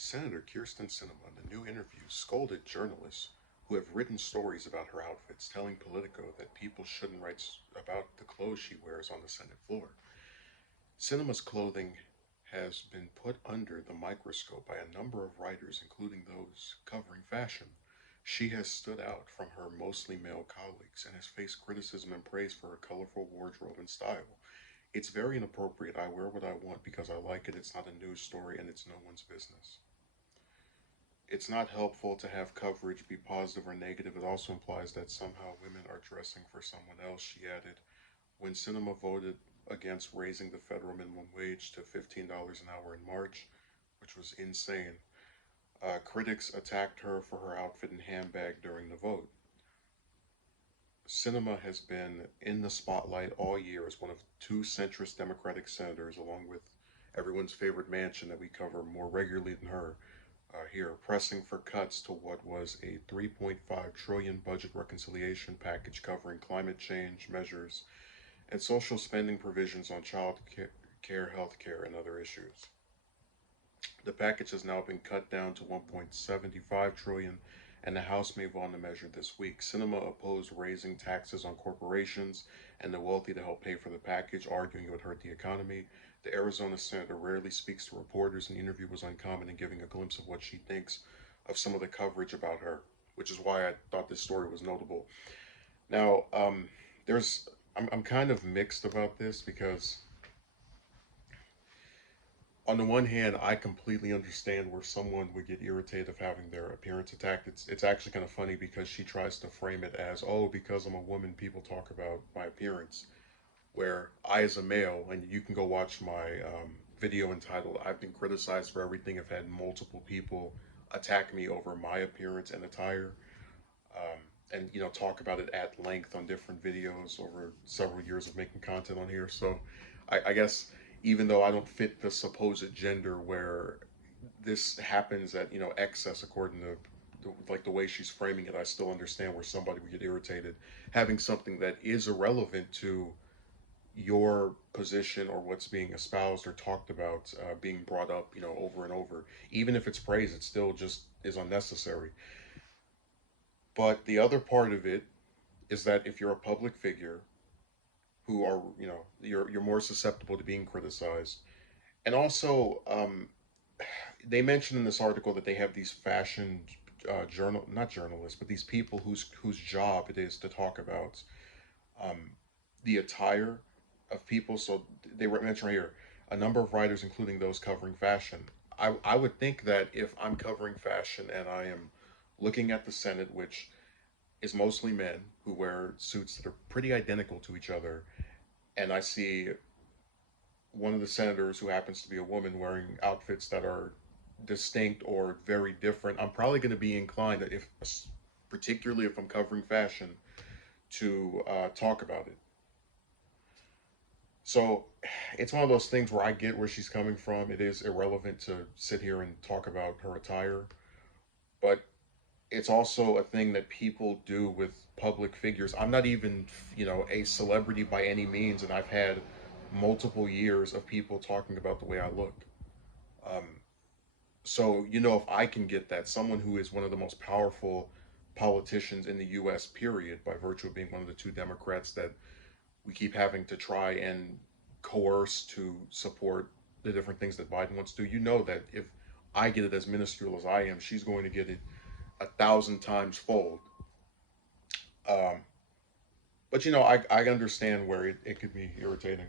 Senator Kirsten Sinema, in a new interview, scolded journalists who have written stories about her outfits, telling Politico that people shouldn't write about the clothes she wears on the Senate floor. Sinema's clothing has been put under the microscope by a number of writers, including those covering fashion. She has stood out from her mostly male colleagues and has faced criticism and praise for her colorful wardrobe and style. It's very inappropriate. I wear what I want because I like it. It's not a news story and it's no one's business. It's not helpful to have coverage be positive or negative. It also implies that somehow women are dressing for someone else, she added. When Sinema voted against raising the federal minimum wage to $15 an hour in March, which was insane, critics attacked her for her outfit and handbag during the vote. Sinema has been in the spotlight all year as one of two centrist Democratic senators, along with everyone's favorite Manchin that we cover more regularly than her, here, pressing for cuts to what was a 3.5 trillion budget reconciliation package covering climate change measures and social spending provisions on child care, health care, and other issues. The package has now been cut down to 1.75 trillion, and the House may vote on the measure this week. Sinema opposed raising taxes on corporations and the wealthy to help pay for the package, arguing it would hurt the economy. The Arizona senator rarely speaks to reporters, and the interview was uncommon in giving a glimpse of what she thinks of some of the coverage about her, which is why I thought this story was notable. Now, there's I'm kind of mixed about this because on the one hand, I completely understand where someone would get irritated of having their appearance attacked. It's actually kind of funny because she tries to frame it as, oh, because I'm a woman, people talk about my appearance. Where I, as a male, and you can go watch my video entitled "I've been criticized for everything." I've had multiple people attack me over my appearance and attire, and talk about it at length on different videos over several years of making content on here. So, I guess even though I don't fit the supposed gender where this happens at excess according to like the way she's framing it, I still understand where somebody would get irritated having something that is irrelevant to your position or what's being espoused or talked about being brought up over and over. Even if it's praise, it still just is unnecessary. But the other part of it is that if you're a public figure who are you're more susceptible to being criticized. And also, they mentioned in this article that they have these fashion journal not journalists, but these people whose job it is to talk about um, the attire of people. So they were mentioned right here a number of writers, including those covering fashion. I would think that if I'm covering fashion and I am looking at the Senate, which is mostly men who wear suits that are pretty identical to each other, and I see one of the senators who happens to be a woman wearing outfits that are distinct or very different, I'm probably going to be inclined, if particularly if I'm covering fashion, to talk about it. So it's one of those things where I get where she's coming from. It is irrelevant to sit here and talk about her attire, but it's also a thing that people do with public figures. I'm not even, a celebrity by any means, and I've had multiple years of people talking about the way I look. Um, so, if I can get that, someone who is one of the most powerful politicians in the US, period, by virtue of being one of the two Democrats that we keep having to try and coerce to support the different things that Biden wants to do, that if I get it as minuscule as I am, she's going to get it 1,000 times fold. Um, but I understand where it could be irritating.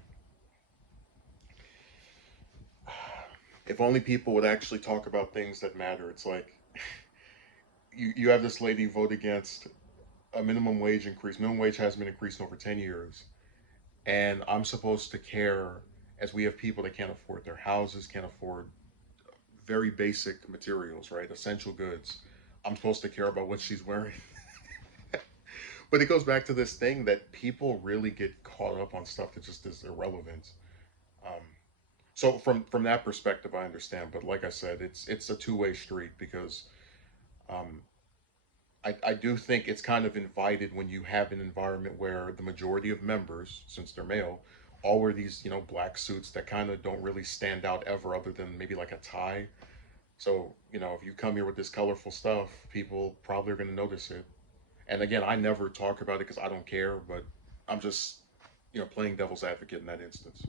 If only people would actually talk about things that matter. It's like you have this lady vote against a minimum wage increase. Minimum wage has been increased in over 10 years. And I'm supposed to care as we have people that can't afford their houses, can't afford very basic materials, right? Essential goods. I'm supposed to care about what she's wearing. But it goes back to this thing that people really get caught up on stuff that just is irrelevant. Um, so from that perspective, I understand. But like I said, it's a two-way street because um, I do think it's kind of invited when you have an environment where the majority of members, since they're male, all wear these black suits that kind of don't really stand out ever, other than maybe like a tie. So, if you come here with this colorful stuff, people probably are going to notice it. And again, I never talk about it because I don't care, but I'm just, playing devil's advocate in that instance.